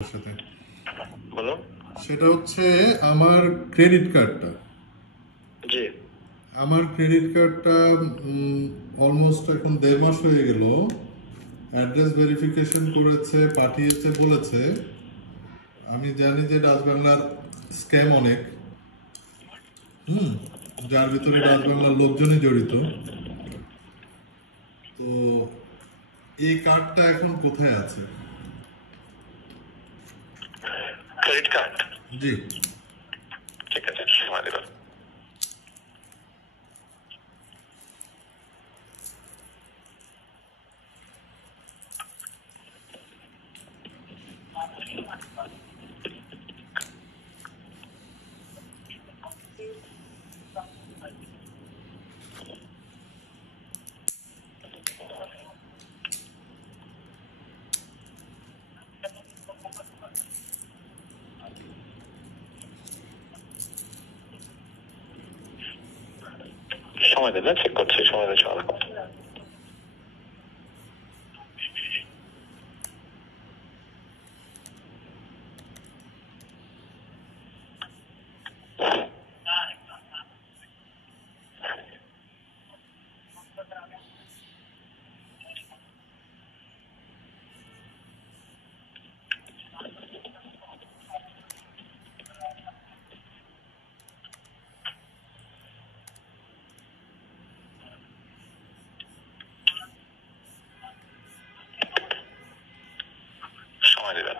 সাথে বলো। সেটা হচ্ছে আমার ক্রেডিট কার্ডটা। জি। আমার ক্রেডিট কার্ডটা অলমোস্ট এখন 1.5 মাস হয়ে গেল। অ্যাড্রেস ভেরিফিকেশন করেছে, পাঠিয়েছে, বলেছে। আমি জানি যে রাজবাংলার স্ক্যাম অনেক, যার ভিতরে রাজবাংলার লোকজনই জড়িত। তো এই কার্ডটা এখন কোথায় আছে? Credit card? জি। ঠিক আছে, সময় দেবেন। সময় দেবেন, চেক করছি। সময় দেবেন, সময় দেবেন। সময় দেবেন।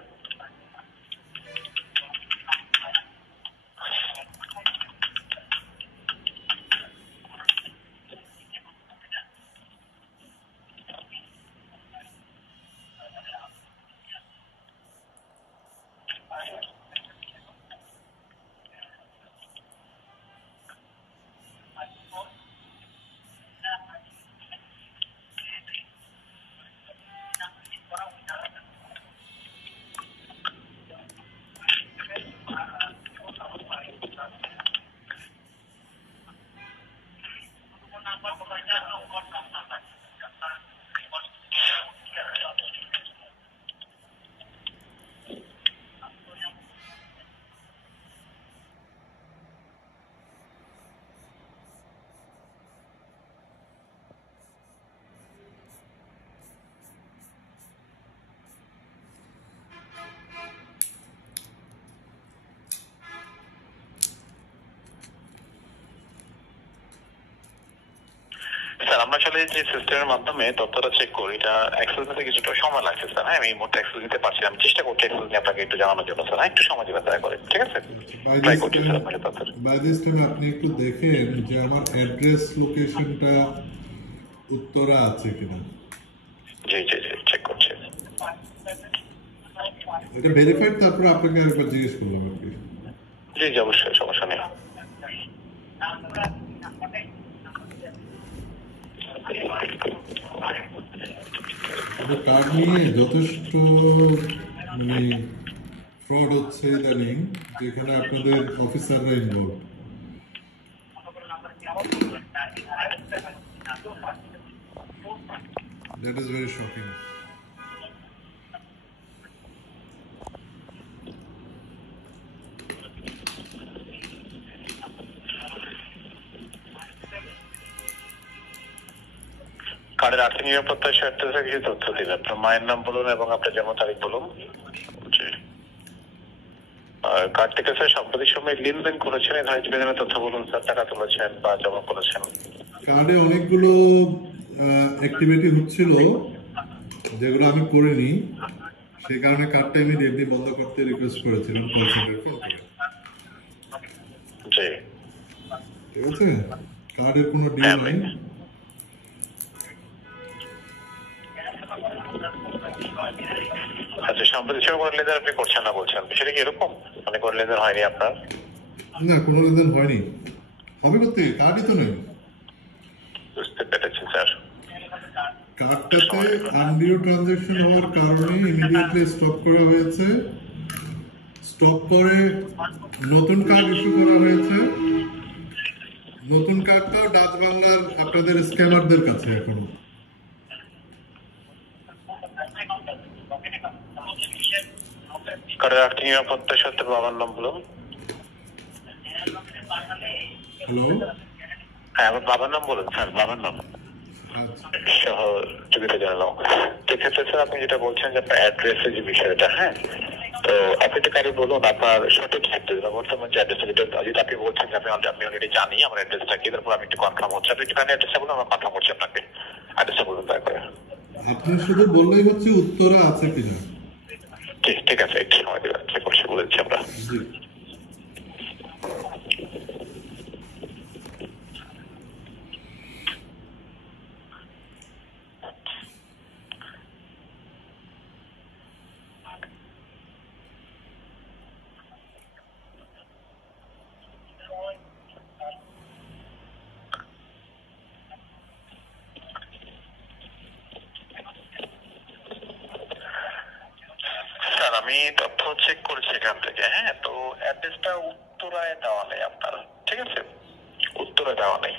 স্যার, আমরা আসলে যে সিস্টেমের মাধ্যমে তথ্যটা চেক করি, এটা অ্যাক্সেস নিতে কিছুটা সময় লাগছে স্যার। হ্যাঁ, আমি এই মুহূর্তে অ্যাক্সেস নিতে পারছি না। আমি চেষ্টা করছি অ্যাক্সেস নিয়ে আপনাকে একটু জানানোর জন্য স্যার। হ্যাঁ, একটু সময় দেবেন দয়া করে, ঠিক আছে? ট্রাই করছি স্যার আপনাকে তথ্য। বাই দিস টাইম আপনি একটু দেখেন যে আমার অ্যাড্রেস লোকেশনটা উত্তরা আছে কিনা। জি জি জি, চেক করছি। এটা ভেরিফাইড, তারপর আপনাকে আরেকবার জিজ্ঞেস করলাম আর কি। জি জি, অবশ্যই, সমস্যা নেই। কার্ড নিয়ে যথেষ্ট মানে ফ্রড হচ্ছে ইদানিং, যেখানে আপনাদের অফিসাররা involve. That is very shocking. কার্ডের আর্থিক নিরাপত্তার স্বার্থে কিছু তথ্য দিন। আপনার মায়ের নাম বলুন এবং আপনার জন্ম তারিখ বলুন। জি। কার্ড থেকে স্যার সাম্প্রতিক সময় লেনদেন করেছেন এই ধরনের লেনদেনের তথ্য বলুন স্যার। টাকা তুলেছেন বা জমা করেছেন? কার্ডে অনেকগুলো অ্যাক্টিভিটি হচ্ছিল যেগুলো আমি করিনি, সেই কারণে কার্ডটা ইমিডিয়েটলি বন্ধ করতে রিকোয়েস্ট করেছিলাম কল সেন্টার ফোন থেকে। জি, ঠিক আছে, কার্ডের কোনো ডিল নাই। আচ্ছা, সাম্প্রতিক সময় কোনো লেনদেন আপনি করছেন না বলছেন, বিষয়টা কি এরকম? মানে কোনো লেনদেন হয়নি আপনার? না, কোনো লেনদেন হয়নি। হবে করতে, কার্ডই তো নেই। বুঝতে পেরেছি স্যার। কার্ডটাতে আনডিউ ট্রানজাকশন হওয়ার কারণে ইমিডিয়েটলি স্টপ করা হয়েছে। স্টপ করে নতুন কার্ড ইস্যু করা হয়েছে। নতুন কার্ডটাও ডাচ বাংলার আপনাদের স্ক্যামারদের কাছে এখনো। কার্ডের আর্থিক নিরাপত্তার সাথে বাবার নাম বলুন। হ্যালো, হ্যাঁ আমার বাবার নাম বলুন স্যার, বাবার নাম সহযোগিতা জানালাম। সেক্ষেত্রে স্যার আপনি যেটা বলছেন যে আপনার অ্যাড্রেসের যে বিষয়টা, হ্যাঁ তো আপনি একটু কারি বলুন আপনার সঠিক অ্যাড্রেস বা বর্তমান যে অ্যাড্রেস, যেটা আপনি বলছেন যে আমি অলরেডি জানি আমার অ্যাড্রেসটা কি, তারপর আমি একটু কনফার্ম হচ্ছে। আপনি একটুখানি অ্যাড্রেসটা বলুন, আমরা কনফার্ম করছি আপনাকে। অ্যাড্রেসটা বলুন দয়া করে। আপনি শুধু বললেই হচ্ছে উত্তরা আছে কিনা। ঠিক আছে, একটু সময় দেবেন, চেক করছি, বলে দিচ্ছি আমরা। আমি তথ্য চেক করেছি এখান থেকে, হ্যাঁ তো অ্যাড্রেসটা উত্তরায় দেওয়া নেই আপনার, ঠিক আছে, উত্তরায় দেওয়া নেই।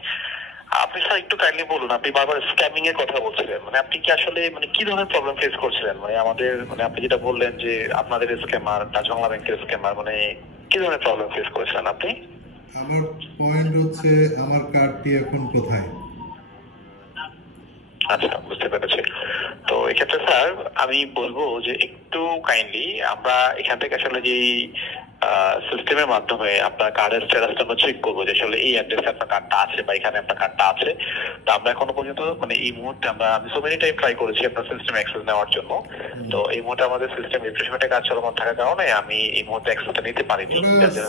আপনি স্যার একটু কাইন্ডলি বলুন, আপনি বারবার স্ক্যামিং এর কথা বলছিলেন, মানে আপনি কি আসলে মানে কি ধরনের প্রবলেম ফেস করছিলেন, মানে আমাদের মানে আপনি যেটা বললেন যে আপনাদের স্ক্যামার ডাচ বাংলা ব্যাংকের স্ক্যামার, মানে কি ধরনের প্রবলেম ফেস করেছিলেন আপনি? আমার পয়েন্ট হচ্ছে আমার কার্ডটি এখন কোথায়। আচ্ছা, বুঝতে পেরেছি। তো এক্ষেত্রে স্যার আমি বলবো যে একটু কাইন্ডলি আমরা এখান থেকে আসলে যে সিস্টেমের মাধ্যমে আপনার কার্ডের স্ট্যাটাসটা আমরা চেক করবো যে আসলে এই অ্যাড্রেসে আপনার কার্ডটা আছে বা এখানে আপনার কার্ডটা আছে। তো আমরা এখনো পর্যন্ত মানে এই মুহূর্তে আমি সো মেনি টাইম ট্রাই করেছি আপনার সিস্টেম অ্যাক্সেস নেওয়ার জন্য। তো এই মুহূর্তে আমাদের সিস্টেম রিফ্রেশমেন্টের কাজ চলমান থাকার কারণে আমি এই মুহূর্তে অ্যাক্সেসটা নিতে পারিনি।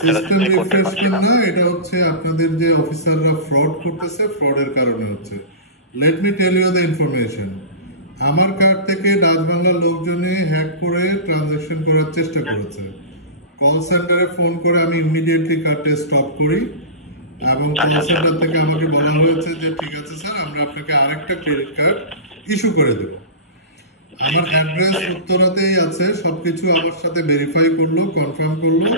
সিস্টেম রিফ্রেশমেন্ট না, এটা হচ্ছে আপনাদের যে অফিসাররা ফ্রড করতেছে, ফ্রডের কারণে হচ্ছে। Let me tell you the information. আমার কার্ড থেকে ডাচ বাংলার লোকজনে হ্যাক করে ট্রানজাকশন করার চেষ্টা করেছে। কল সেন্টারে ফোন করে আমি ইমিডিয়েটলি কার্ডটা স্টপ করি এবং কল সেন্টার থেকে আমাকে বলা হয়েছে যে ঠিক আছে স্যার, আমরা আপনাকে আরেকটা ক্রেডিট কার্ড ইস্যু করে দেব। আমার অ্যাড্রেস উত্তরাতেই আছে, সবকিছু আমার সাথে ভেরিফাই করলো, কনফার্ম করলো,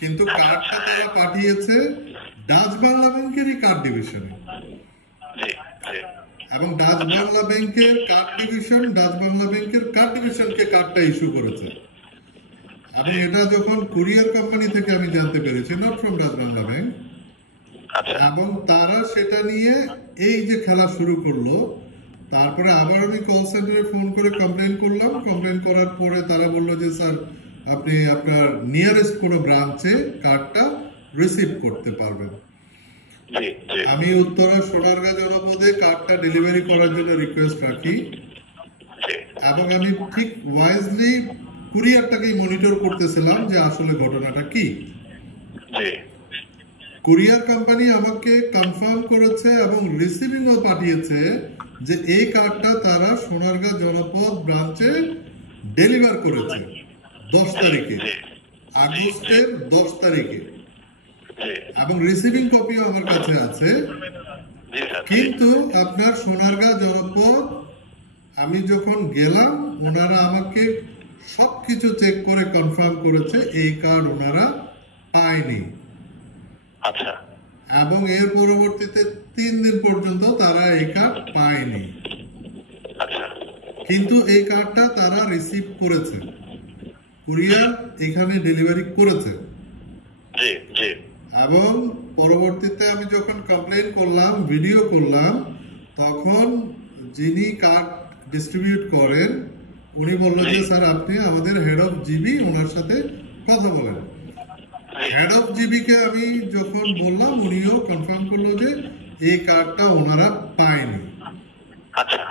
কিন্তু কার্ডটা তারা পাঠিয়েছে ডাচ বাংলা ব্যাংকেরই কার্ড ডিভিশনে, এবং ডাচ বাংলা ব্যাংকের কার্ড ডিভিশন ডাচ বাংলা ব্যাংকের কার্ড ডিভিশনকে কার্ডটা ইস্যু করেছে। এবং এটা যখন কুরিয়ার কোম্পানি থেকে আমি জানতে পেরেছি, not from Dutch Bangla bank, এবং তারা সেটা নিয়ে এই যে খেলা শুরু করলো। তারপরে আবার আমি কল সেন্টারে ফোন করে কমপ্লেন করলাম। কমপ্লেন করার পরে তারা বললো যে স্যার আপনি আপনার নিয়ারেস্ট কোনো ব্রাঞ্চে কার্ডটা রিসিভ করতে পারবেন। আমি উত্তরা সোনারগাঁ জনপদে কার্ডটা ডেলিভারি করার জন্য রিকোয়েস্ট রাখি, এবং আমি ঠিক ওয়াইজলি কুরিয়ারটাকেই মনিটর করতেছিলাম যে আসলে ঘটনাটা কি। কুরিয়ার কোম্পানি আমাকে কনফার্ম করেছে এবং রিসিভিংও পাঠিয়েছে যে এই কার্ডটা তারা সোনারগাঁ জনপদ ব্রাঞ্চে ডেলিভার করেছে 10 তারিখে, আগস্টের 10 তারিখে, এবং রিসিভিং কপিও আমার কাছে আছে। কিন্তু আপনার সোনারগাঁ জনপদ আমি যখন গেলাম, ওনারা আমাকে সবকিছু চেক করে কনফার্ম করেছে এই কার্ড ওনারা পায়নি। আচ্ছা। এবং এর পরবর্তীতে 3 দিন পর্যন্ত তারা এই কার্ড পায়নি। আচ্ছা। কিন্তু এই কার্ডটা তারা রিসিভ করেছে, কুরিয়ার এখানে ডেলিভারি করেছে। জি জি। এবং পরবর্তীতে আমি যখন কমপ্লেন করলাম, ভিডিও করলাম, তখন যিনি কার্ড ডিস্ট্রিবিউট করেন উনি বললেন যে স্যার আপনি আমাদের হেড অফ জিবি, ওনার সাথে কথা বলেন। হেড অফ জিবি কে আমি যখন বললাম, উনিও কনফার্ম করলো যে এই কার্ডটা ওনারা পায়নি। আচ্ছা।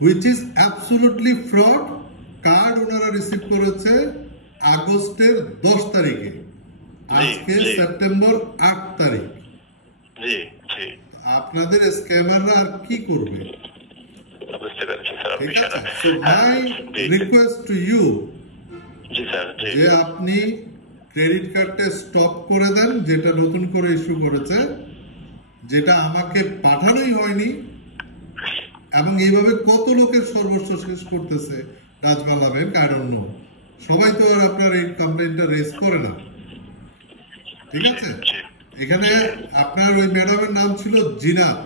Which is absolutely fraud. Card ওনারা রিসিভ করেছে আগস্টের 10 তারিখে, আজকে সেপ্টেম্বর 8 তারিখ। জি জি। আপনাদের স্ক্যামাররা আর কি করবে? বুঝতে পেরেছি স্যার। ঠিক আছে, so my request to you, জি স্যার, যে আপনি ক্রেডিট কার্ডটা স্টপ করে দেন, যেটা নতুন করে ইস্যু করেছে, যেটা আমাকে পাঠানোই হয়নি। এবং এইভাবে কত লোকের সর্বস্ব শেষ করতেছে Dutch Bangla bank, I don't know. সবাই তো আর আপনার এই কমপ্লেইনটা রেজ করে না, ঠিক আছে? এখানে আপনার ওই ম্যাডামের নাম ছিল জিনাত।